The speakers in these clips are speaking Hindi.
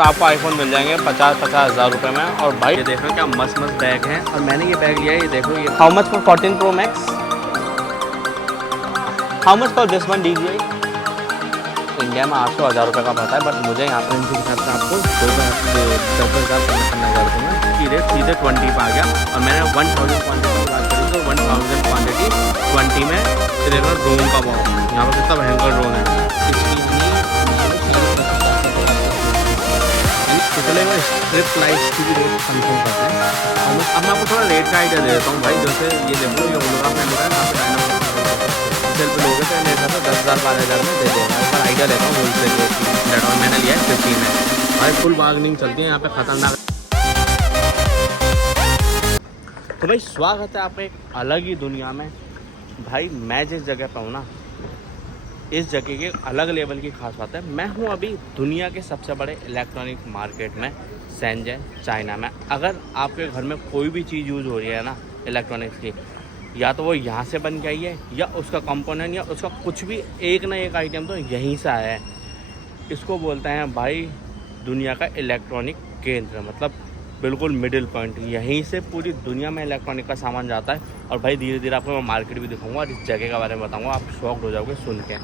आपको आईफोन मिल जाएंगे 50-50 हज़ार रुपये में। और भाई ये देखो क्या मस्त मस्त बैग हैं। और मैंने ये बैग लिया है, ये देखो ये how much for 14 Pro Max, how much for this one DJI। India में 800-1000 रुपये का पड़ता है, बट मुझे यहाँ पर इनके हिसाब से आपको 10,000-15,000 रुपये में ये रेट सीधे 20 पे आ गया। और मैंने 1000 क्वान्टिटी की बात करी तो 1000 क्वान्टिटी 20 में। ये देखो ड्रोन का बहुत यहाँ पर कितना भयंकर ड्रोन है। पिछले में स्ट्रिप लाइट्स की भी रेट कंफर्म करते हैं। अब मैं आपको थोड़ा रेट का आइडिया दे देता हूँ भाई। जैसे ये देखो ये होगा मैं मिला है यहाँ पे डायनामो सेल पे लोगे तो मेरे साथ 10,000-12,000 में दे देगा। इसका आइडिया देता हूँ होलसेल रेट की। और मैंने लिया है 50 में। भाई फुल बार्गेनिंग चलती है यहाँ पे, खतरनाक। तो भाई स्वागत है आपका एक अलग ही दुनिया में। भाई मैं जिस जगह पर हूँ ना, इस जगह के अलग लेवल की खास बात है। मैं हूँ अभी दुनिया के सबसे बड़े इलेक्ट्रॉनिक मार्केट में, शेंजन, चाइना में। अगर आपके घर में कोई भी चीज़ यूज़ हो रही है ना इलेक्ट्रॉनिक्स की, या तो वो यहाँ से बन के आई है या उसका कंपोनेंट या उसका कुछ भी एक ना एक आइटम तो यहीं से आया है। इसको बोलते हैं भाई दुनिया का इलेक्ट्रॉनिक केंद्र, मतलब बिल्कुल मिडिल पॉइंट। यहीं से पूरी दुनिया में इलेक्ट्रॉनिक का सामान जाता है। और भाई धीरे धीरे आपको मैं मार्केट भी दिखाऊंगा और इस जगह के बारे में बताऊंगा, आप शॉक्ड हो जाओगे सुन के।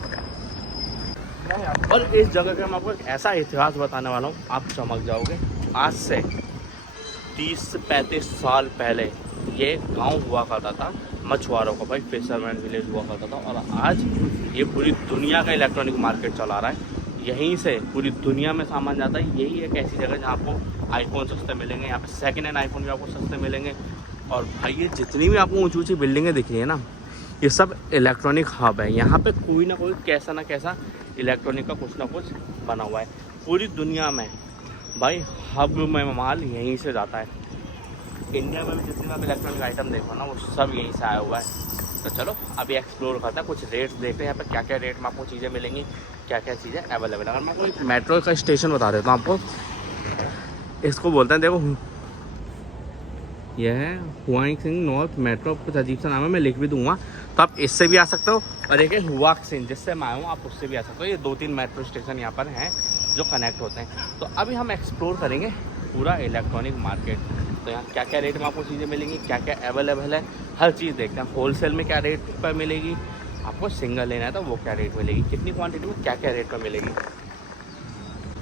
और इस जगह का मैं आपको एक ऐसा इतिहास बताने वाला हूँ, आप चमक जाओगे। आज से 30 से 35 साल पहले ये गांव हुआ करता था मछुआरों का, भाई फिशरमैन विलेज हुआ करता था। और आज ये पूरी दुनिया का इलेक्ट्रॉनिक मार्केट चला रहा है। यहीं से पूरी दुनिया में सामान जाता है। यही एक ऐसी जगह जहाँ आपको आईफोन सस्ते मिलेंगे। यहाँ पे सेकेंड हैंड आईफोन भी आपको सस्ते मिलेंगे। और भाई ये जितनी भी आपको ऊंची ऊंची बिल्डिंगें दिख रही है ना, ये सब इलेक्ट्रॉनिक हब है। यहाँ पे कोई ना कोई कैसा ना कैसा इलेक्ट्रॉनिक का कुछ ना कुछ बना हुआ है। पूरी दुनिया में भाई हब में माल यहीं से जाता है। इंडिया में भी जितने आप इलेक्ट्रॉनिक आइटम देखो ना, वो सब यहीं से आया हुआ है। तो चलो अभी एक्सप्लोर करते हैं, कुछ रेट्स देखते हैं यहाँ पे क्या क्या रेट में आपको चीज़ें मिलेंगी, क्या क्या चीज़ें अवेलेबल। अगर मैं आपको एक मेट्रो का स्टेशन बता देता हूँ आपको, इसको बोलते हैं, देखो यह है हुआंग सिंह नॉर्थ मेट्रो, कुछ अजीब सा नाम है, मैं लिख भी दूंगा तो आप इससे भी आ सकते हो। और एक है हुआंग सिंह जिससे मैं आया हूँ, आप उससे भी आ सकते हो। ये 2-3 मेट्रो स्टेशन यहाँ पर हैं जो कनेक्ट होते हैं। तो अभी हम एक्सप्लोर करेंगे पूरा इलेक्ट्रॉनिक मार्केट। तो यहाँ क्या क्या रेट में आपको चीज़ें मिलेंगी, क्या क्या अवेलेबल है, हर चीज़ देखते हैं। होलसेल में क्या रेट पर मिलेगी, आपको सिंगल लेना है तो वो क्या रेट में मिलेगी, कितनी क्वांटिटी में क्या क्या रेट पर मिलेगी।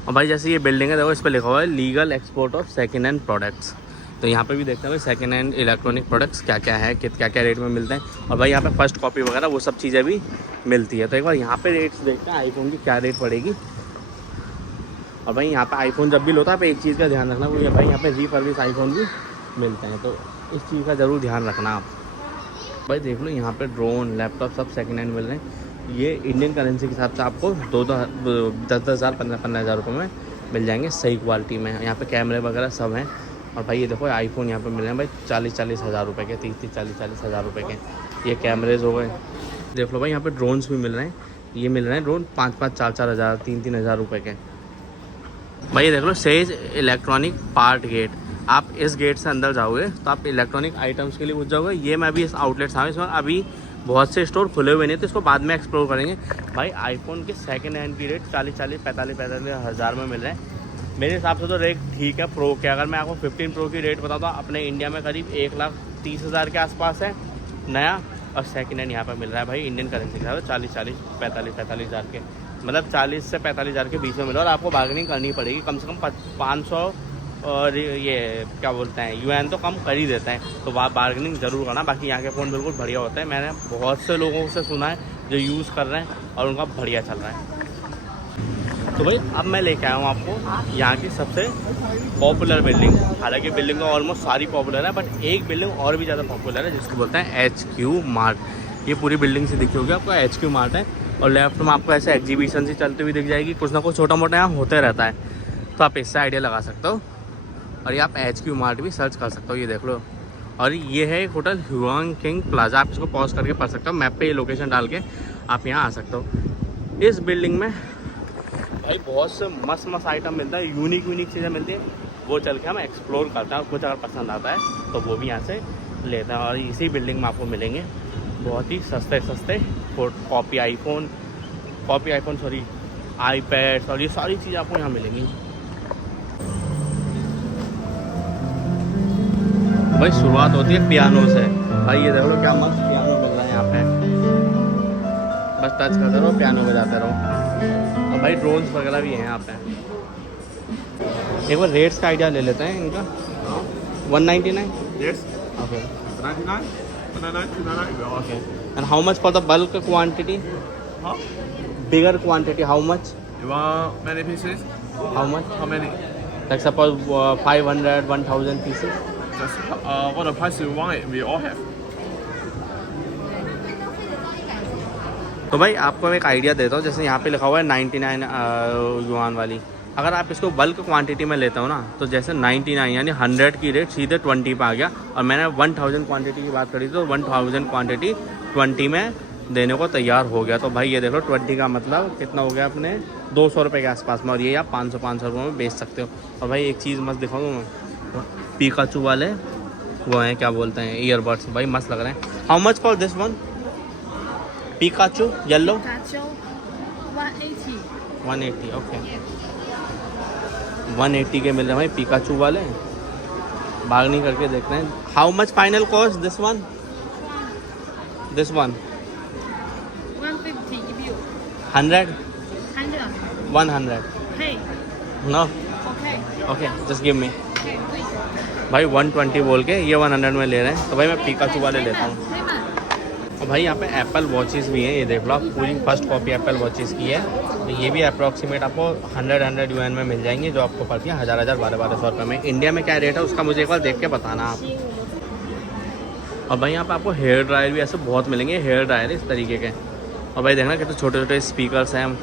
और भाई जैसे ये बिल्डिंग है देखो, इस पर लिखा हुआ है legal export of second hand products. तो यहाँ पे भी देखते हैं भाई सेकेंड हैंड इलेक्ट्रॉनिक प्रोडक्ट्स क्या क्या है, क्या क्या रेट में मिलते हैं। और भाई यहाँ पे फर्स्ट कॉपी वगैरह वो सब चीज़ें भी मिलती है। तो एक बार यहाँ पे रेट्स देखते हैं आईफोन की क्या रेट पड़ेगी। और भाई यहाँ पे आईफोन जब भी लो तो आप एक चीज़ का ध्यान रखना, वो ये भाई यहाँ पे रीफर्बिश आईफोन भी मिलते हैं। तो इस चीज़ का ज़रूर ध्यान रखना आप। भाई देख लो यहाँ पे ड्रोन, लैपटॉप सब सेकेंड हैंड मिल रहे हैं। ये इंडियन करेंसी के हिसाब से आपको 10,000 15,000 रुपये में मिल जाएंगे सही क्वालिटी में। यहाँ पे कैमरे वगैरह सब हैं। और भाई ये देखो आईफोन यहाँ पे मिल रहे हैं भाई 40-40 हज़ार रुपये के, 30-40 हज़ार रुपये के। ये कैमरेज हो गए। देख लो भाई यहाँ पे ड्रोन्स भी मिल रहे हैं। ये मिल रहे हैं ड्रोन 5-5, 4-4 हज़ार, 3-3 हज़ार रुपये के। भाई ये देख लो सेज इलेक्ट्रॉनिक पार्ट गेट। आप इस गेट से अंदर जाओगे तो आप इलेक्ट्रॉनिक आइटम्स के लिए पूछ जाओगे। ये मैं अभी इस आउटलेट था, इसमें अभी बहुत से स्टोर खुले हुए नहीं, तो इसको बाद में एक्सप्लोर करेंगे। भाई आईफोन के सेकंड हैंड की रेट 40-40, 45-45 हज़ार में मिल रहे हैं। मेरे हिसाब से तो रेट ठीक है प्रो के। अगर मैं आपको 15 प्रो की रेट बताता हूँ, अपने इंडिया में करीब 1,30,000 के आसपास है नया। और सेकंड हैंड यहाँ पर मिल रहा है भाई इंडियन करेंसी के हिसाब से 40-40, 45-45 हज़ार के, मतलब 40 से 45 हज़ार के बीच में मिला। और आपको बार्गेनिंग करनी पड़ेगी कम से कम 500 और ये क्या बोलते हैं यूएन तो कम कर ही देते हैं। तो आप बार्गेनिंग ज़रूर करना। बाकी यहाँ के फ़ोन बिल्कुल बढ़िया होता है। मैंने बहुत से लोगों से सुना है जो यूज़ कर रहे हैं और उनका बढ़िया चल रहा है। तो भाई अब मैं लेके आया हूँ आपको यहाँ की सबसे पॉपुलर बिल्डिंग। हालांकि बिल्डिंग तो ऑलमोस्ट सारी पॉपुलर है, बट एक बिल्डिंग और भी ज़्यादा पॉपुलर है जिसको बोलते हैं HQ मार्ट। ये पूरी बिल्डिंग से दिखी होगी आपको, HQ मार्ट है। और लेफ्ट में आपको ऐसे एग्जीबिशन से चलती हुई दिख जाएगी, कुछ ना कुछ छोटा मोटा यहाँ होते रहता है। तो आप इससे आइडिया लगा सकते हो। और ये आप HQ मार्ट भी सर्च कर सकते हो, ये देख लो। और ये है एक होटल हुआंग किंग प्लाजा। आप इसको पॉज करके पढ़ सकते हो, मैप पे ये लोकेशन डाल के आप यहाँ आ सकते हो। इस बिल्डिंग में भाई बहुत से मस्त मस्त आइटम मिलता है, यूनिक चीज़ें मिलती है। वो चल के हम एक्सप्लोर करते हैं, कुछ अगर पसंद आता है तो वो भी यहाँ से लेते हैं। और इसी बिल्डिंग में आपको मिलेंगे बहुत ही सस्ते कॉपी आईफोन सॉरी iPads और ये सारी चीज़ें आपको यहाँ मिलेंगी। भाई शुरुआत होती है पियानो से। भाई ये देखो क्या मस्त पियानो मिल रहा है यहाँ पे, बस टच करते रहो पियानो बजाते रहो। और भाई ड्रोन्स वगैरह भी हैं यहाँ पे। एक बार रेट्स का आइडिया ले लेते हैं इनका। 199? Yes. Okay 99, 99, okay. And how much for the bulk quantity? Huh? Bigger quantity how much? You want many pieces? How much? How many? Like suppose 500 1000 pieces. Just what the price you want it, we all have. तो भाई आपको मैं एक आइडिया देता हूँ, जैसे यहाँ पे लिखा हुआ है 99 युआन वाली। अगर आप इसको बल्क क्वांटिटी में लेते हो ना, तो जैसे 99 यानी 100 की रेट सीधे 20 पे आ गया। और मैंने 1000 क्वांटिटी की बात करी थी, तो 1000 क्वांटिटी 20 में देने को तैयार हो गया। तो भाई ये देखो 20 का मतलब कितना हो गया अपने 200 रुपये के आसपास में, और ये आप 500 रुपये में बेच सकते हो। और भाई एक चीज़ मस्त दिखाऊँ मैं, पिकाचू वाले वो हैं क्या बोलते हैं ईयरबड्स, भाई मस्त लग रहे हैं। How much for this one? Pikachu yellow 180. 180 okay 180 के मिल रहे हैं भाई पिकाचू वाले। बार्गेनिंग करके देखते हैं। How much final cost this one? This one 150 give you. 100 100. 100 Hey. No Okay. Okay just give me. Okay, please. भाई 120 बोल के ये 100 में ले रहे हैं। तो भाई मैं पिकाचू वाले लेता हूँ। और भाई यहाँ पे एप्पल वॉचेस भी हैं, ये देख लो आप, पूरी फर्स्ट कॉपी एप्पल वॉचेस की है। तो ये भी अप्रॉक्सीमेट आपको 100 यूएन में मिल जाएंगे, जो आपको पड़ती है 1000 1200 रुपये में। इंडिया में क्या रेट है उसका मुझे एक बार देख के बताना आप। और भाई यहाँ पे आपको हेयर ड्रायर भी ऐसे बहुत मिलेंगे, हेयर ड्रायर इस तरीके के। और भाई देखना कितने छोटे छोटे स्पीकर्स हैं।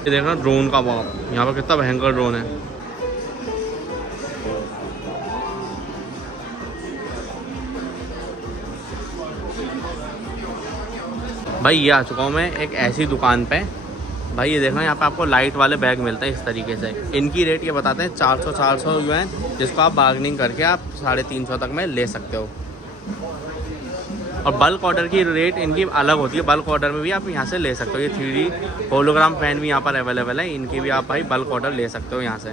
ये देखना ड्रोन का बाप, यहाँ पर कितना भयंकर ड्रोन है। भाई ये आ चुका हूँ मैं एक ऐसी दुकान पे। भाई ये देखना यहाँ पे आपको लाइट वाले बैग मिलते हैं इस तरीके से। इनकी रेट ये बताते हैं 400 यूएन, जिसको आप बार्गेनिंग करके आप 350 तक में ले सकते हो। और बल्क ऑर्डर की रेट इनकी अलग होती है, बल्क ऑर्डर में भी आप यहाँ से ले सकते हो। ये 3D होलोग्राम फैन भी यहाँ पर अवेलेबल है, इनकी भी आप भाई बल्क ऑर्डर ले सकते हो यहाँ से।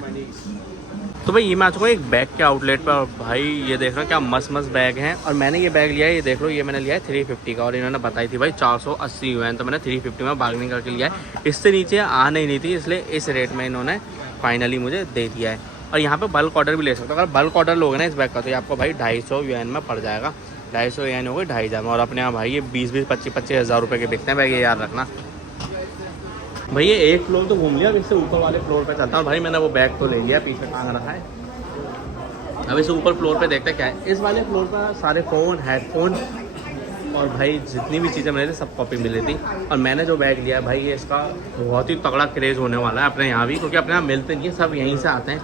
तो भाई ये मैं आ चुका हूँ एक बैग के आउटलेट पर। और भाई ये देख रहे हो क्या मस्त मस्त बैग हैं। और मैंने ये बैग लिया है, ये देख लो, ये मैंने लिया है 350 का, और इन्होंने बताई थी भाई 480 यूएन, तो मैंने 350 में बार्गेनिंग करके लिया है। इससे नीचे आ नहीं थी, इसलिए इस रेट में इन्होंने फाइनली मुझे दे दिया है। और यहाँ पे बल्क ऑर्डर भी ले सकते हो। अगर बल्क ऑर्डर लोगे ना इस बैग का, तो ये आपको भाई 250 यूएन में पड़ जाएगा। 250 यूएन हो गए 2500 में। और अपने यहाँ भाई ये 20-25 हज़ार रुपये के बिकते हैं बैग, ये याद रखना। भाई ये एक फ्लोर तो घूम लिया, अब इससे ऊपर वाले फ्लोर पे चलता हूँ। भाई मैंने वो बैग तो ले लिया, पीछे टांग रखा है। अब इसे ऊपर फ्लोर पे देखते हैं क्या है। इस वाले फ्लोर पर सारे फ़ोन, हेडफोन और भाई जितनी भी चीज़ें मिली थी सब कॉपी मिली थी। और मैंने जो बैग लिया भाई ये इसका बहुत ही तगड़ा क्रेज़ होने वाला है अपने यहाँ भी, क्योंकि अपने यहाँ मिलते नहीं है, सब यहीं से आते हैं।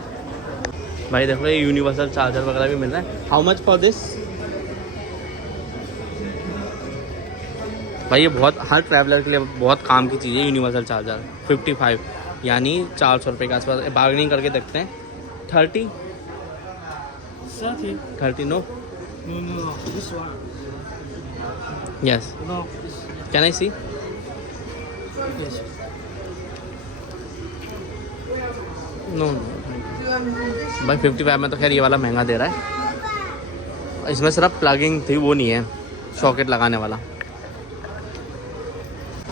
भाई देखो ये यूनिवर्सल चार्जर वगैरह भी मिल रहा है। How much for this? भाई ये बहुत हर ट्रैवलर के लिए बहुत काम की चीज़ है यूनिवर्सल चार्जर। 55 यानी 400 रुपये के आसपास। बार्गेनिंग करके देखते हैं। 30 no No. This one. Yes No. Can I see? Yes. No भाई 55 में तो खैर ये वाला महंगा दे रहा है। इसमें सिर्फ प्लगिंग थी, वो नहीं है सॉकेट लगाने वाला।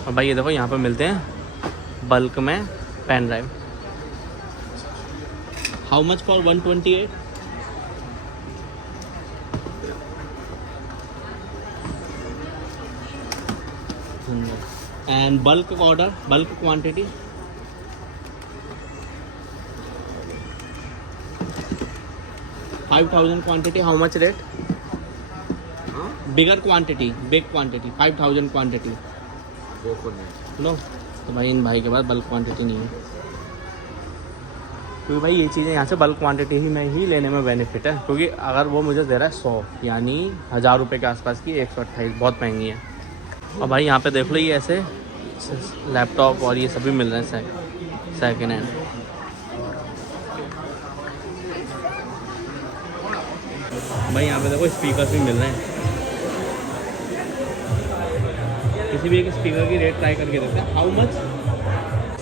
और भाई ये देखो यहाँ पे मिलते हैं बल्क में pen drive. How much for 128? And bulk order, bulk quantity 5000 quantity. How much rate? Bigger quantity, big quantity 5000 quantity. No तो भाई इन भाई के पास बल्क क्वांटिटी नहीं है, क्योंकि भाई ये चीज़ें यहाँ से बल्क क्वांटिटी ही में ही लेने में बेनिफिट है। क्योंकि अगर वो मुझे दे रहा है 100 यानी 1000 रुपये के आसपास की 128, बहुत महंगी है। और भाई यहाँ पे देख लो ये ऐसे लैपटॉप और ये सभी मिल रहे हैं सेकेंड हैंड। भाई यहाँ पे देखो स्पीकर भी मिल रहे हैं। किसी भी एक स्पीकर की रेट ट्राई करके देखते हैं। How much?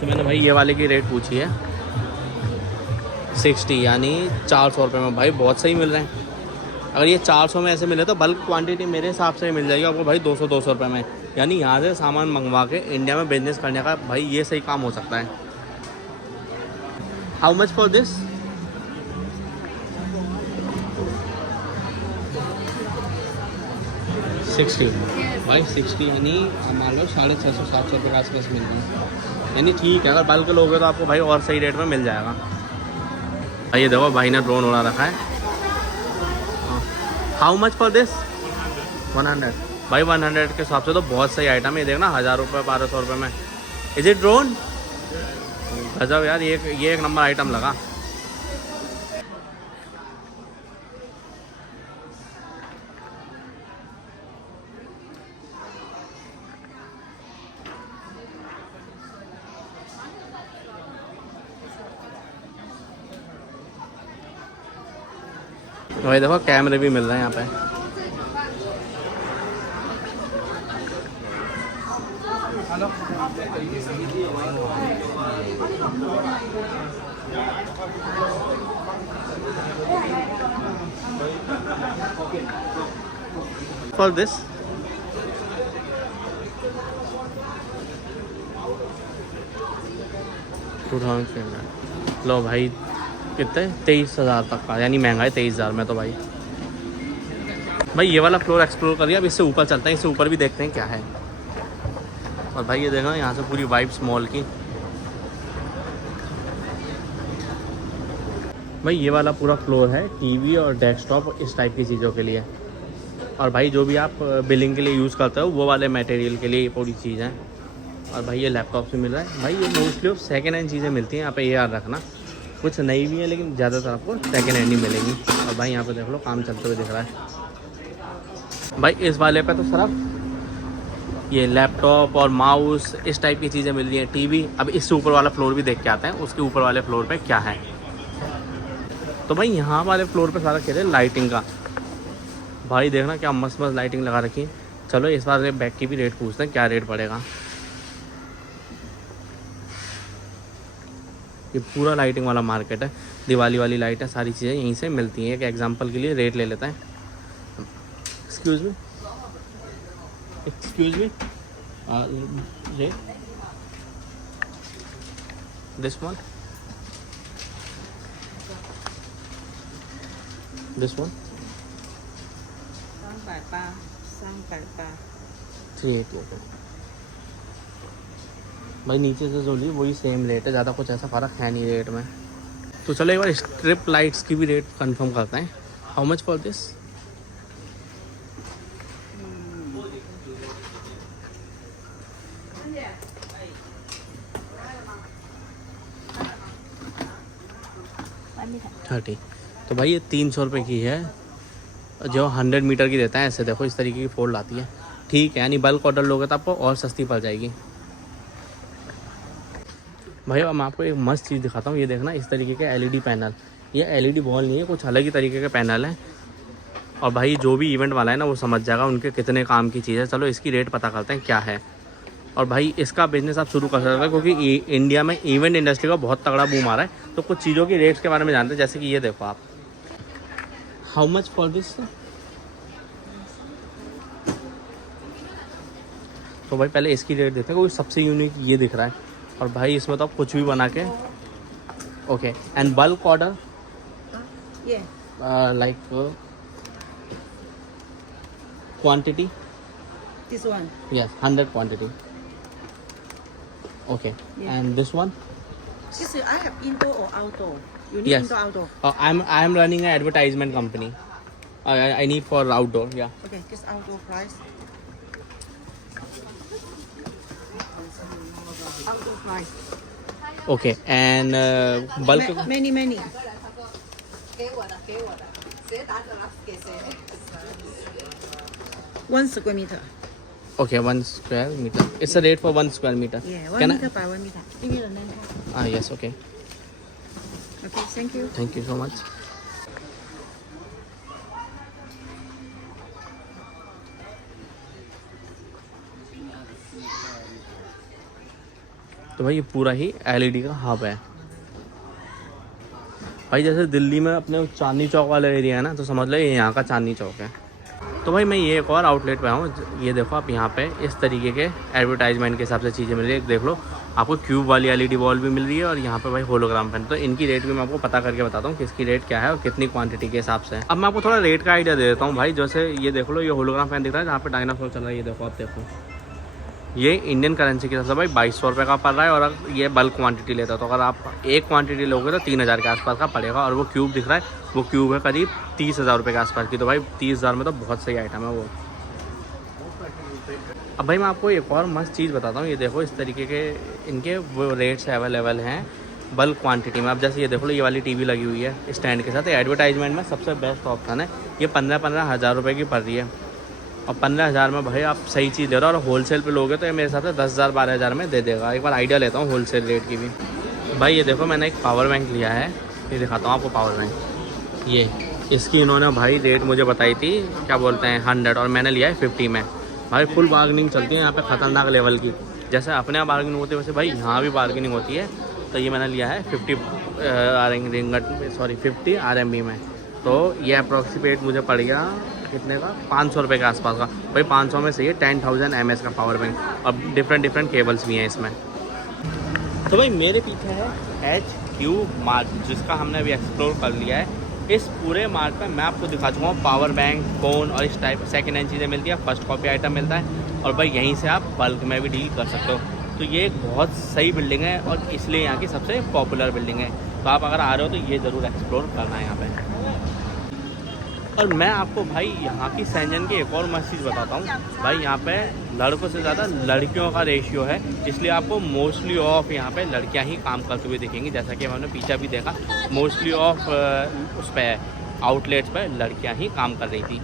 तो मैंने भाई ये वाले की रेट पूछी है 60 यानी 400 रुपये में भाई बहुत सही मिल रहे हैं। अगर ये 400 में ऐसे मिले तो बल्क क्वांटिटी मेरे हिसाब से मिल जाएगी आपको भाई 200 रुपये में। यानी यहाँ से सामान मंगवा के इंडिया में बिजनेस करने का भाई ये सही काम हो सकता है। How much for this? भाई 60 यानी मान लो 650-700 रुपये के आसपास मिल रही है। यानी ठीक है, अगर बल्क लोगे तो आपको भाई और सही रेट में मिल जाएगा। भाई ये देखो भाई ने ड्रोन उड़ा रखा है। How much for this? 100 भाई 100 के हिसाब से तो बहुत सही आइटम है। ये देखना 1000 रुपये 1200 रुपये में। Is it drone? गजब यार, ये एक नंबर आइटम लगा। भाई देखो कैमरे भी मिल रहे हैं यहाँ पे। For this? लो भाई कितने 23,000 तक का, यानी महंगा है 23,000 में तो भाई। भाई ये वाला फ्लोर एक्सप्लोर करिए। अब इससे ऊपर चलते हैं, इससे ऊपर भी देखते हैं क्या है। और भाई ये देखो यहाँ से पूरी वाइब्स मॉल की। भाई ये वाला पूरा फ्लोर है टीवी और डेस्कटॉप इस टाइप की चीज़ों के लिए। और भाई जो भी आप बिलिंग के लिए यूज़ करते हो वो वाले मटेरियल के लिए ये पूरी चीज़ है। और भाई ये लैपटॉप से मिल रहा है। भाई ये मोस्टली सेकेंड हैंड चीज़ें मिलती हैं यहाँ पे, ये याद रखना। कुछ नई भी है लेकिन ज़्यादातर आपको सेकेंड हैंड ही मिलेंगी। और भाई यहाँ पे देख लो काम चलते हुए दिख रहा है। भाई इस वाले पे तो सिर्फ ये लैपटॉप और माउस इस टाइप की चीज़ें मिल रही हैं, टीवी। अब इससे ऊपर वाला फ्लोर भी देख के आते हैं, उसके ऊपर वाले फ्लोर पे क्या है। तो भाई यहाँ वाले फ्लोर पे सारा कह रहे हैं लाइटिंग का। भाई देखना क्या मस्त मस्त लाइटिंग लगा रखी है। चलो इस बार बैग की भी रेट पूछते हैं, क्या रेट पड़ेगा। ये पूरा लाइटिंग वाला मार्केट है, दिवाली वाली लाइट है, सारी चीज़ें यहीं से मिलती हैं। एक एग्जांपल के लिए रेट ले लेते हैं। Excuse me, rate this one, this one 380। भाई नीचे से जो ली वही सेम रेट है, ज़्यादा कुछ ऐसा फ़र्क है नहीं रेट में। तो चलो एक बार स्ट्रिप लाइट्स की भी रेट कंफर्म करते हैं। How much for this? $30। तो भाई ये 300 रुपये की है, जो 100 मीटर की देता है। ऐसे देखो इस तरीके की फोल्ड आती है, ठीक है। यानी बल्क ऑर्डर लोगे तो आपको और सस्ती पड़ जाएगी। भाई अब मैं आपको एक मस्त चीज़ दिखाता हूँ। ये देखना इस तरीके के LED पैनल। ये LED बॉल नहीं है, कुछ अलग ही तरीके के पैनल हैं। और भाई जो भी इवेंट वाला है ना वो समझ जाएगा उनके कितने काम की चीज़ है। चलो इसकी रेट पता करते हैं क्या है। और भाई इसका बिजनेस आप शुरू कर सकते हो, क्योंकि इंडिया में इवेंट इंडस्ट्री का बहुत तगड़ा बूम आ रहा है। तो कुछ चीज़ों की रेट्स के बारे में जानते हैं, जैसे कि ये देखो आप। How much for this? तो भाई पहले इसकी रेट देखते हैं, क्योंकि सबसे यूनिक ये दिख रहा है। और भाई इसमें तो आप कुछ भी बना के, okay. And bulk order like quantity? This one. Yes, 100 quantity. Okay. Yeah. And this one? This I have indoor or outdoor. You need Yes. indoor outdoor. I am running an advertisement company. I need for outdoor. Yeah. Okay, this outdoor price. Outdoor price. Okay. And bulk. Many. 1 square meter. Okay, 1 square meter. It's a rate for 1 square meter. Yeah, 1 Can meter by 1 meter. Give me the name. Yes. Okay. Okay, thank you. Thank you so much. तो भाई ये पूरा ही LED का हब है। भाई जैसे दिल्ली में अपने चांदनी चौक वाला एरिया है ना, तो समझ लो ये यहाँ का चांदनी चौक है। तो भाई मैं ये एक और आउटलेट पे आऊँ, ये देखो आप यहाँ पे इस तरीके के एडवर्टाइजमेंट के हिसाब से चीज़ें मिल रही है। देख लो आपको क्यूब वाली LED बॉल भी मिल रही है और यहाँ पे भाई होलोग्राम पेन। तो इनकी रेट भी मैं आपको पता करके बताता हूँ किसकी रेट क्या है और कितनी क्वांटिटी के हिसाब से। अब मैं आपको थोड़ा रेट का आइडिया दे देता हूँ भाई। जैसे ये देख लो, ये होलोग्राम पेन दिख रहा है जहाँ पे डायनासोर चल रहा है, ये देखो आप देखो, ये इंडियन करेंसी के हिसाब से भाई 2200 रुपये का पड़ रहा है। और अगर ये बल्क क्वांटिटी लेता है तो अगर आप एक क्वांटिटी लोगे तो 3000 के आसपास का पड़ेगा। और वो क्यूब दिख रहा है, वो क्यूब है करीब 30,000 रुपये के आसपास की। तो भाई 30,000 में तो बहुत सही आइटम है वो। अब भाई मैं आपको एक और मस्त चीज़ बताता हूँ। ये देखो इस तरीके के इनके वो रेट्स अवेलेबल हैं बल्क क्वांटिटी में। अब जैसे ये देखो ये वाली टीवी लगी हुई है स्टैंड के साथ, एडवर्टाइजमेंट में सबसे बेस्ट ऑप्शन है। ये 15-15 हज़ार रुपये की पड़ रही है और 15,000 में भाई आप सही चीज़ दे रहे हो। और होलसेल पे लोगे तो ये मेरे हिसाब से 10,000-12,000 में दे देगा। एक बार आइडिया लेता हूँ होलसेल रेट की भी। भाई ये देखो मैंने एक पावर बैंक लिया है, ये दिखाता हूँ आपको पावर बैंक। ये इसकी इन्होंने भाई रेट मुझे बताई थी, क्या बोलते हैं 100, और मैंने लिया है 50 में। भाई फुल बार्गेनिंग चलती है यहाँ पे ख़तरनाक लेवल की। जैसे अपने यहाँ बार्गेनिंग होती है वैसे भाई यहाँ भी बार्गेनिंग होती है। तो ये मैंने लिया है 50 RMB में। तो ये अप्रॉक्सीमेट मुझे पड़ गया कितने का, 500 रुपये के आसपास का। भाई 500 में से ये 10,000 mAh का पावर बैंक और डिफरेंट केबल्स भी हैं इसमें। तो भाई मेरे पीछे है HQ मार्ट, जिसका हमने अभी एक्सप्लोर कर लिया है। इस पूरे मार्ट में मैं आपको दिखा चुका हूँ पावर बैंक, फ़ोन और इस टाइप सेकेंड हैंड चीज़ें मिलती है, फर्स्ट कॉपी आइटम मिलता है। और भाई यहीं से आप बल्क में भी डील कर सकते हो। तो ये एक बहुत सही बिल्डिंग है और इसलिए यहाँ की सबसे पॉपुलर बिल्डिंग है। तो आप अगर आ रहे हो तो ये ज़रूर एक्सप्लोर करना है यहाँ पे। और मैं आपको भाई यहाँ की सेंजन की एक और मस्त चीज़ बताता हूँ। भाई यहाँ पे लड़कों से ज़्यादा लड़कियों का रेशियो है, इसलिए आपको मोस्टली ऑफ यहाँ पे लड़कियाँ ही काम करते हुए दिखेंगी। जैसा कि हमने पीछे भी देखा, मोस्टली ऑफ उस पर आउटलेट्स पर लड़कियाँ ही काम कर रही थी।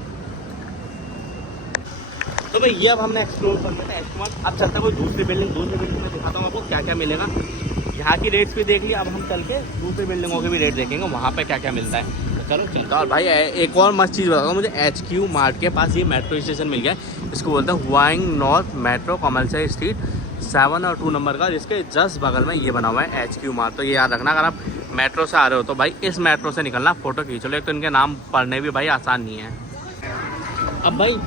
तो भाई ये अब हमने एक्सप्लोर कर लिया था। अब चलता है कोई दूसरी बिल्डिंग में दिखाता हूँ आपको क्या क्या मिलेगा। यहाँ की रेट्स भी देख लिया, अब हम चल के दूसरी बिल्डिंगों के भी रेट देखेंगे वहाँ पे क्या क्या मिलता है। तो चलो चलता। और भाई एक और मस्त चीज़ बताता हूँ, मुझे HQ मार्ट के पास ये मेट्रो स्टेशन मिल गया है। इसको बोलते हैं Huang north metro, commercial street 7 और 2 नंबर का, जिसके जस्ट बगल में ये बना हुआ है HQ मार्ट। तो ये याद रखना, अगर आप मेट्रो से आ रहे हो तो भाई इस मेट्रो से निकलना, फ़ोटो खींच लो। एक तो इनके नाम पढ़ने भी भाई आसान नहीं है। अब भाई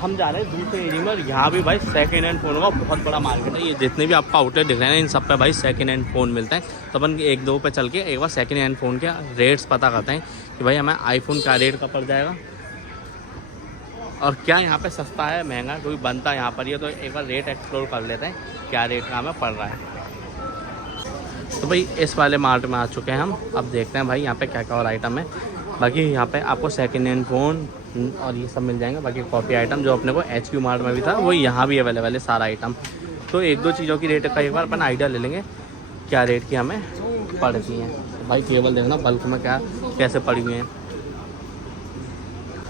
हम जा रहे हैं दूसरे एरिया में और यहाँ भी भाई सेकेंड हैंड फ़ोन का बहुत बड़ा मार्केट है। ये जितने भी आपको आउटलेट दिख रहे हैं इन सब पे भाई सेकेंड हैंड फ़ोन मिलते हैं। तो अपन एक दो पे चल के एक बार सेकेंड हैंड फ़ोन के रेट्स पता करते हैं कि भाई हमें आईफोन क्या रेट का पड़ जाएगा और क्या यहाँ पे सस्ता है महंगा, क्योंकि बनता है यहाँ पर। ये तो एक बार रेट एक्सप्लोर कर लेते हैं क्या रेट का हमें पड़ रहा है। तो भाई इस वाले मार्ट में आ चुके हैं हम। अब देखते हैं भाई यहाँ पे क्या क्या और आइटम है। बाकी यहाँ पे आपको सेकेंड हैंड फ़ोन और ये सब मिल जाएंगे। बाकी कॉपी आइटम जो अपने को HQ मार्ट में भी था वो यहाँ भी अवेलेबल है सारा आइटम। तो एक दो चीज़ों की रेट का एक बार अपन आइडिया ले लेंगे क्या रेट की हमें पड़ती हैं। भाई केबल देखना बल्क में क्या कैसे पड़ी हुई हैं।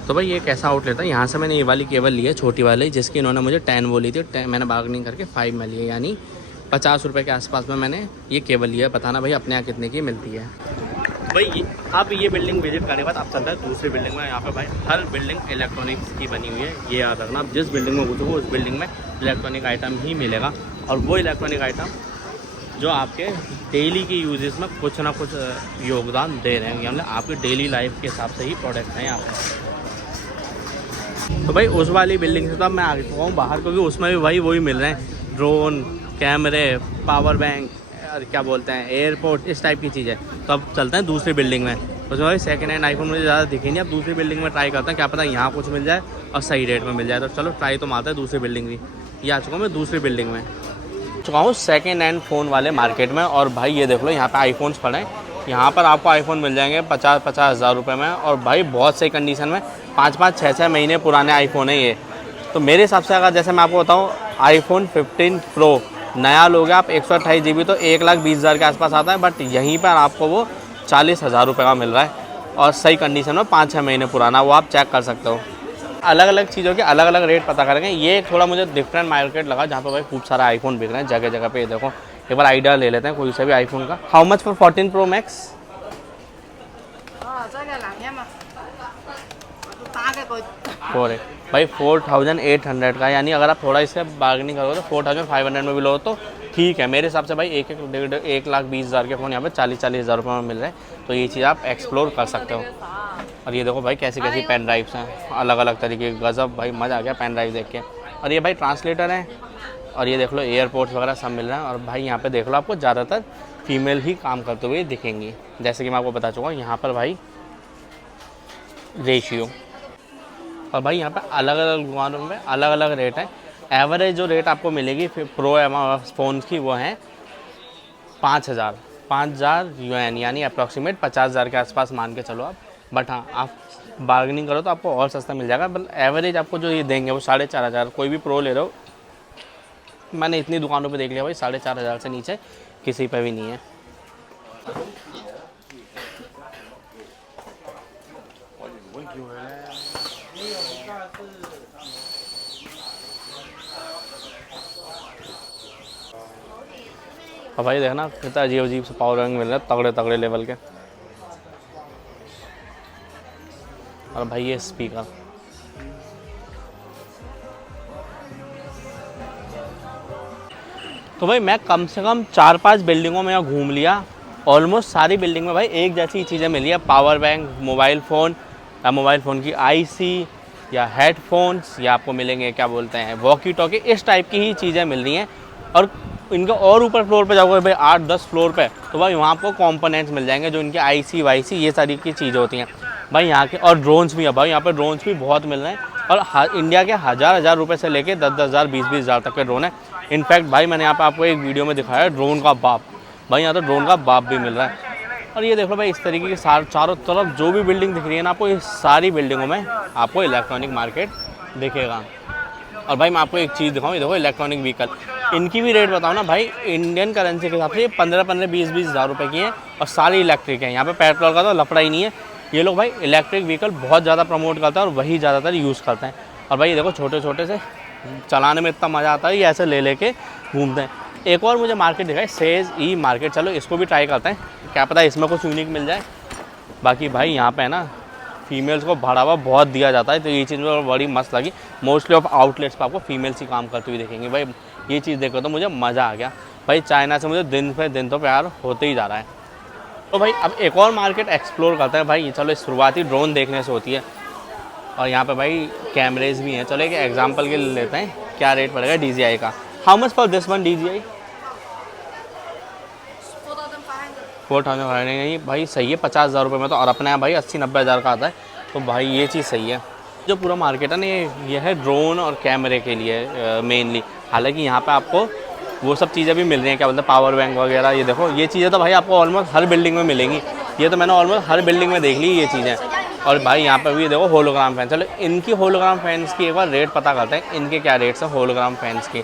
तो भाई ये कैसा आउटलेट है, यहाँ से मैंने ये वाली केबल ली है छोटी वाली, जिसकी इन्होंने मुझे 10 बोली थी। मैंने बार्गेनिंग करके 5 में ली है, यानी 50 रुपये के आसपास में मैंने ये केबल लिया है। बताना भाई अपने यहाँ कितने की मिलती है। भाई आप ये बिल्डिंग विजिट करने के बाद आप चलते हैं दूसरी बिल्डिंग में। यहाँ पे भाई हर बिल्डिंग इलेक्ट्रॉनिक्स की बनी हुई है, ये याद रखना। आप जिस बिल्डिंग में घुसोगे उस बिल्डिंग में इलेक्ट्रॉनिक आइटम ही मिलेगा। और वो इलेक्ट्रॉनिक आइटम जो आपके डेली के यूजेस में कुछ ना कुछ योगदान दे रहे हैं, मतलब आपके डेली लाइफ के हिसाब से ही प्रोडक्ट हैं यहाँ पे। तो भाई उस वाली बिल्डिंग से तो अब मैं आ चुका हूँ बाहर, क्योंकि उसमें भी भाई वही मिल रहे हैं, ड्रोन, कैमरे, पावर बैंक और क्या बोलते हैं एयरपोर्ट, इस टाइप की चीज़ें। तो अब चलते हैं दूसरी बिल्डिंग में। उसमें भाई सेकेंड हैंड आईफोन मुझे ज़्यादा दिखे नहीं। अब दूसरी बिल्डिंग में ट्राई करते हैं, क्या पता यहाँ कुछ मिल जाए और सही रेट में मिल जाए। तो चलो ट्राई तो मारते हैं दूसरी बिल्डिंग भी। ये आ चुका हूँ मैं दूसरी बिल्डिंग में, चुका हूँ सेकेंड हैंड फ़ोन वाले मार्केट में। और भाई ये देख लो यहाँ पे आईफोन्स पड़े हैं। यहाँ पर आपको आईफोन मिल जाएंगे 50-50 हज़ार रुपये में। और भाई बहुत सही कंडीशन में 5-5, 6-6 महीने पुराने आईफोन है ये। तो मेरे हिसाब से अगर जैसे मैं आपको बताऊँ आईफोन 15 प्रो नया लोगे आप 128 GB तो 1,20,000 के आसपास आता है। बट यहीं पर आपको वो 40,000 रुपये का मिल रहा है और सही कंडीशन में 5-6 महीने पुराना, वो आप चेक कर सकते हो। अलग अलग चीज़ों के अलग अलग रेट पता करेंगे। ये थोड़ा मुझे डिफरेंट मार्केट लगा जहाँ पे भाई खूब सारा आईफोन बिक रहे हैं जगह जगह पे। ये देखो एक बार आइडिया ले लेते हैं कोई से भी आईफोन का। How much for 14 Pro Max? भाई 4,800 का, यानी अगर आप थोड़ा इससे बार्गेनिंग करोगे तो 4,500 में भी लो तो ठीक है मेरे हिसाब से भाई 1,20,000 के फ़ोन यहाँ पे 40,000 रुपये में मिल रहे हैं। तो ये चीज़ आप एक्सप्लोर कर सकते हो। और ये देखो भाई कैसी कैसी पेन ड्राइव्स हैं अलग अलग तरीके की, गज़ब भाई मज़ा आ गया पेन ड्राइव देख के। और ये भाई ट्रांसलेटर हैं और ये देख लो एयरपोर्ट्स वगैरह सब मिल रहे हैं। और भाई यहाँ पे देख लो आपको ज़्यादातर फीमेल ही काम करते हुए दिखेंगी, जैसे कि मैं आपको बता चुका हूँ। यहाँ पर भाई रेशियो और भाई यहाँ पे अलग अलग दुकानों में अलग अलग रेट है। एवरेज जो रेट आपको मिलेगी फिर प्रो फ़ोन की वो है 5,000 UN यानी अप्रॉक्सीमेट 50,000 के आसपास मान के चलो आप। बट हाँ आप बार्गेनिंग करो तो आपको और सस्ता मिल जाएगा। बट एवरेज आपको जो ये देंगे वो 4,500। कोई भी प्रो ले रहे हो, मैंने इतनी दुकानों पे देख लिया भाई 4,500 से नीचे किसी पे भी नहीं है। और भाई देखना कितना अजीब अजीब से पावर बैंक मिल रहा है तगड़े तगड़े लेवल के। और भाई ये स्पीकर तो भाई मैं कम से कम 4-5 बिल्डिंगों में घूम लिया। ऑलमोस्ट सारी बिल्डिंग में भाई एक जैसी चीज़ें मिली है, पावर बैंक, मोबाइल फ़ोन या मोबाइल फ़ोन की IC या हेडफोन्स या आपको मिलेंगे क्या बोलते हैं वॉकी टॉकी, इस टाइप की ही चीज़ें मिल रही हैं। और इनके और ऊपर फ्लोर पे जाओगे भाई 8-10 फ्लोर पे तो भाई वहाँ आपको कंपोनेंट्स मिल जाएंगे जो इनके IC वाईसी ये सारी की चीज़ें होती हैं भाई यहाँ के। और ड्रोन्स भी है भाई, यहाँ पे ड्रोन्स भी बहुत मिल रहे हैं। और इंडिया के हज़ार रुपये से लेके 10,000 20,000 तक के ड्रोन है। इनफैक्ट भाई मैंने यहाँ पे आपको एक वीडियो में दिखाया है ड्रोन का बाप, भाई यहाँ तो ड्रोन का बाप भी मिल रहा है। और ये देखो भाई इस तरीके की चारों तरफ जो भी बिल्डिंग दिख रही है ना आपको, इस सारी बिल्डिंगों में आपको इलेक्ट्रॉनिक मार्केट दिखेगा। और भाई मैं आपको एक चीज़ दिखाऊँ, ये देखो इलेक्ट्रॉनिक व्हीकल, इनकी भी रेट बताओ ना भाई इंडियन करेंसी के हिसाब से ये 15-15 20,000 रुपये की हैं और सारी इलेक्ट्रिक हैं। यहाँ पे पेट्रोल का तो लफड़ा ही नहीं है। ये लोग भाई इलेक्ट्रिक व्हीकल बहुत ज़्यादा प्रमोट करते हैं और वही ज़्यादातर यूज़ करते हैं। और भाई ये देखो छोटे छोटे से चलाने में इतना मज़ा आता है, ये ऐसे ले लेके घूमते हैं। एक और मुझे मार्केट दिखा है सेज ई मार्केट, चलो इसको भी ट्राई करते हैं, क्या पता इसमें कुछ यूनिक मिल जाए। बाकी भाई यहाँ पे है ना फीमेल्स को बढ़ावा बहुत दिया जाता है, तो ये चीज़ मुझे बड़ी मस्त लगी। मोस्टली ऑफ आउटलेट्स पर आपको फीमेल्स ही काम करते हुए देखेंगे भाई। ये चीज़ देखकर तो मुझे मज़ा आ गया भाई। चाइना से मुझे दिन पे दिन तो प्यार होते ही जा रहा है। तो भाई अब एक और मार्केट एक्सप्लोर करते हैं भाई। चलो शुरुआती ड्रोन देखने से होती है और यहाँ पे भाई कैमरेज भी हैं। चलो एक एग्जांपल के लिए लेते हैं, क्या रेट पड़ेगा DJI का। How much for this one DJI? 4,500 नहीं भाई सही है, 50,000 रुपये में तो। और अपने यहाँ भाई 80-90 हज़ार का आता है, तो भाई ये चीज़ सही है। जो पूरा मार्केट है ना ये है ड्रोन और कैमरे के लिए मेनली। हालांकि यहाँ पे आपको वो सब चीज़ें भी मिल रही हैं, क्या बोलते हैं पावर बैंक वगैरह। ये देखो ये चीज़ें तो भाई आपको ऑलमोस्ट हर बिल्डिंग में मिलेंगी। ये तो मैंने ऑलमोस्ट हर बिल्डिंग में देख ली ये चीज़ें। और भाई यहाँ पे भी देखो होलोग्राम फैन। चलो इनकी होलोग्राम फैंस की एक बार रेट पता करते हैं, इनके क्या रेट्स हैं होलोग्राम फैंस की।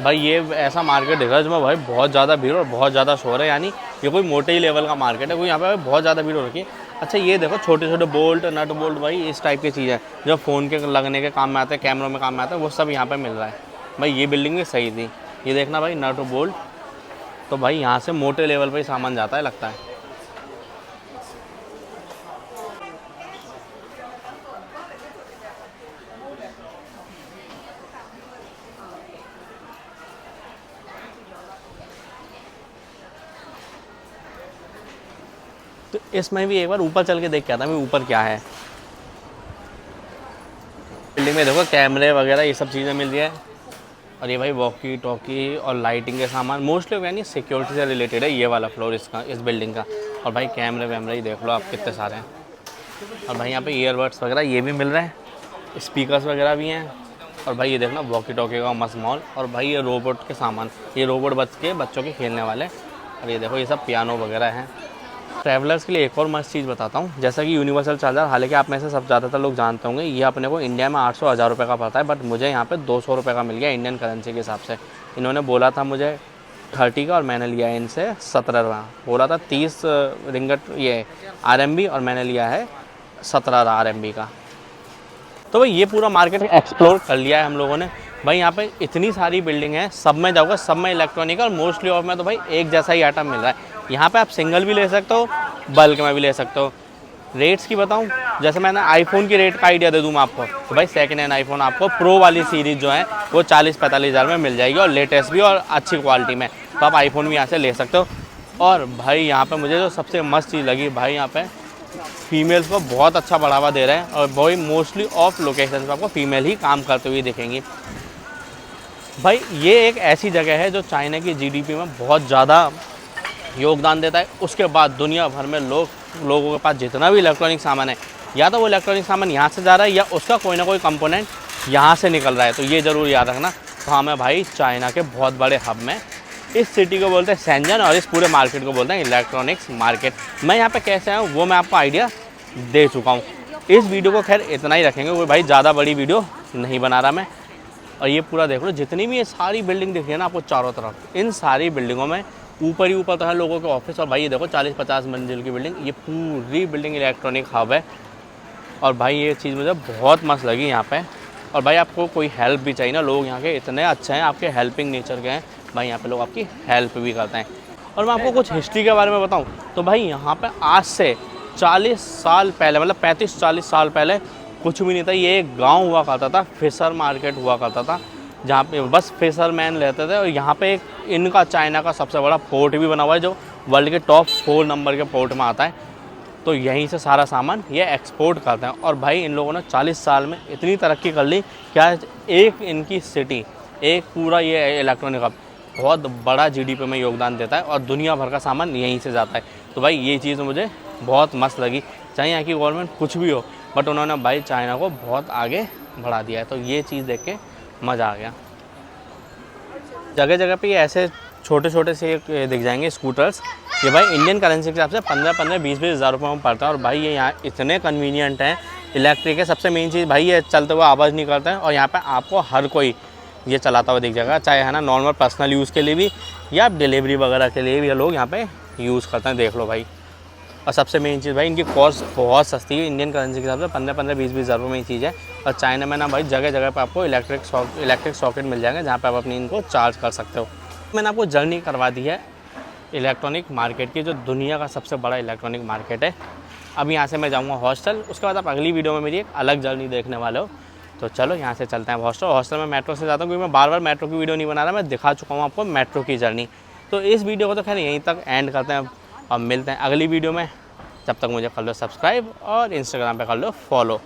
भाई ये ऐसा मार्केट दिख रहा है जिसमें भाई बहुत ज़्यादा भीड़ और बहुत ज़्यादा शोर है, यानी ये कोई मोटे ही लेवल का मार्केट है, कोई यहाँ पे बहुत ज़्यादा भीड़ हो रखी है। अच्छा ये देखो छोटे छोटे बोल्ट नट बोल्ट भाई इस टाइप की चीज़ है जो फ़ोन के लगने के काम में आते हैं, कैमरों में काम में आते हैं, वो सब यहाँ पे मिल रहा है भाई। ये बिल्डिंग भी सही थी, ये देखना भाई नट बोल्ट, तो भाई यहाँ से मोटे लेवल पर ही सामान जाता है लगता है। तो इसमें भी एक बार ऊपर चल के देख के आता मैं ऊपर क्या है। बिल्डिंग में देखो कैमरे वगैरह ये सब चीज़ें मिल रही है। और ये भाई वॉकी टॉकी और लाइटिंग के सामान मोस्टली यानी सिक्योरिटी से रिलेटेड है ये वाला फ्लोर इसका, इस बिल्डिंग का। और भाई कैमरे वैमरे ही देख लो आप कितने सारे हैं। और भाई यहाँ पे ईयरबड्स वगैरह ये भी मिल रहे हैं, स्पीकर्स वगैरह भी हैं। और भाई ये देखना वॉकी टॉकी का मस्त मॉल। और भाई ये रोबोट के सामान, ये रोबोट बच्चों के खेलने वाले। और ये देखो ये सब पियानो वगैरह हैं। ट्रैवलर्स के लिए एक और मस्त चीज़ बताता हूँ, जैसा कि यूनिवर्सल चार्जर, हालांकि आप में से सब ज़्यादातर लोग जानते होंगे ये अपने को इंडिया में 800-1000 रुपये का पड़ता है, बट मुझे यहाँ पे 200 रुपये का मिल गया इंडियन करेंसी के हिसाब से। इन्होंने बोला था मुझे 30 का और मैंने लिया है इनसे 17 का। बोला था 30 रिंगट ये RMB और मैंने लिया है 17 RMB का। तो भाई ये पूरा मार्केट एक्सप्लोर कर लिया है हम लोगों ने। भाई यहाँ पे इतनी सारी बिल्डिंग है, सब में जाओगे सब में इलेक्ट्रॉनिक और मोस्टली ऑफ में तो भाई एक जैसा ही आइटम मिल रहा है। यहाँ पे आप सिंगल भी ले सकते हो, बल्क में भी ले सकते हो। रेट्स की बताऊँ जैसे मैंने आईफोन की रेट का आइडिया दे दूँ मैं आपको, तो भाई सेकंड हैंड आईफोन आपको प्रो वाली सीरीज़ जो है वो 40-45 हज़ार में मिल जाएगी और लेटेस्ट भी और अच्छी क्वालिटी में। तो आप आईफोन भी यहाँ से ले सकते हो। और भाई यहाँ पे मुझे जो सबसे मस्त चीज़ लगी भाई, यहाँ पे फीमेल्स को बहुत अच्छा बढ़ावा दे रहे हैं और भाई मोस्टली ऑफ लोकेशन पर आपको फीमेल ही काम करते हुए दिखेंगी। भाई ये एक ऐसी जगह है जो चाइना की जीडीपी में बहुत ज़्यादा योगदान देता है। उसके बाद दुनिया भर में लोगों के पास जितना भी इलेक्ट्रॉनिक सामान है, या तो वो इलेक्ट्रॉनिक सामान यहाँ से जा रहा है या उसका कोई ना कोई कंपोनेंट यहाँ से निकल रहा है। तो ये ज़रूर याद रखना। तो हाँ, मैं भाई चाइना के बहुत बड़े हब में, इस सिटी को बोलते हैं शेंजन और इस पूरे मार्केट को बोलते हैं इलेक्ट्रॉनिक्स मार्केट। मैं यहाँ पे कैसे आया हूँ वो मैं आपको आइडिया दे चुका हूँ। इस वीडियो को खैर इतना ही रखेंगे, वो भाई ज़्यादा बड़ी वीडियो नहीं बना रहा मैं। और ये पूरा देख लो, जितनी भी ये सारी बिल्डिंग दिख रही है ना आपको चारों तरफ, इन सारी बिल्डिंगों में ऊपर ही ऊपर तो है लोगों के ऑफिस। और भाई ये देखो 40-50 मंजिल की बिल्डिंग, ये पूरी बिल्डिंग इलेक्ट्रॉनिक हब है। और भाई ये चीज़ मुझे बहुत मस्त लगी यहाँ पे। और भाई आपको कोई हेल्प भी चाहिए ना, लोग यहाँ के इतने अच्छे हैं, आपके हेल्पिंग नेचर के हैं भाई। यहाँ पे लोग आपकी हेल्प भी करते हैं। और मैं आपको कुछ हिस्ट्री के बारे में बताऊँ तो भाई यहाँ पे आज से 40 साल पहले, मतलब 35-40 साल पहले कुछ भी नहीं था। ये एक गाँव हुआ करता था, फिशर मार्केट हुआ करता था, जहाँ पे बस फिशरमैन रहते थे। और यहाँ पे एक इनका चाइना का सबसे बड़ा पोर्ट भी बना हुआ है जो वर्ल्ड के टॉप 4 नंबर के पोर्ट में आता है। तो यहीं से सारा सामान ये एक्सपोर्ट करते हैं। और भाई इन लोगों ने 40 साल में इतनी तरक्की कर ली क्या, एक इनकी सिटी, एक पूरा ये इलेक्ट्रॉनिक हब बहुत बड़ा जीडीपी में योगदान देता है और दुनिया भर का सामान यहीं से जाता है। तो भाई ये चीज़ मुझे बहुत मस्त लगी। चाहे यहाँ की गवर्नमेंट कुछ भी हो, बट उन्होंने भाई चाइना को बहुत आगे बढ़ा दिया है। तो ये चीज़ देख के मज़ा आ गया। जगह जगह पे ये ऐसे छोटे छोटे से दिख जाएंगे स्कूटर्स। ये भाई इंडियन करेंसी के हिसाब से 15-15, 20-20 हज़ार रुपये में पड़ता है। और भाई ये यहाँ इतने कन्वीनियंट हैं, इलेक्ट्रिक है। सबसे मेन चीज़ भाई ये चलते हुए आवाज़ नहीं करता है। और यहाँ पे आपको हर कोई ये चलाता हुआ दिख जाएगा, चाहे है ना नॉर्मल पर्सनल यूज़ के लिए भी या डिलीवरी वगैरह के लिए भी ये लोग यहाँ पे यूज़ करते हैं, देख लो भाई। और सबसे मेन चीज़ भाई इनकी कॉस्ट बहुत सस्ती है, इंडियन करेंसी के हिसाब से 15-15, 20-20 हज़ार रुपये में ये चीज़ है। और चाइना में ना भाई जगह जगह पे आपको इलेक्ट्रिक सॉकेट मिल जाएंगे जहाँ पे आप अपनी इनको चार्ज कर सकते हो। मैंने आपको जर्नी करवा दी है इलेक्ट्रॉनिक मार्केट की, जो दुनिया का सबसे बड़ा इलेक्ट्रॉनिक मार्केट है। अब यहाँ से मैं जाऊँगा हॉस्टल, उसके बाद आप अगली वीडियो में मेरी एक अलग जर्नी देखने वाले हो। तो चलो यहाँ से चलते हैं हॉस्टल में मेट्रो से जाता हूँ, क्योंकि मैं बार बार मेट्रो की वीडियो नहीं बना रहा, मैं दिखा चुका हूँ आपको मेट्रो की जर्नी। तो इस वीडियो को तो खैर यहीं तक एंड करते हैं और मिलते हैं अगली वीडियो में। जब तक मुझे कर लो सब्सक्राइब और इंस्टाग्राम पे कर लो फॉलो।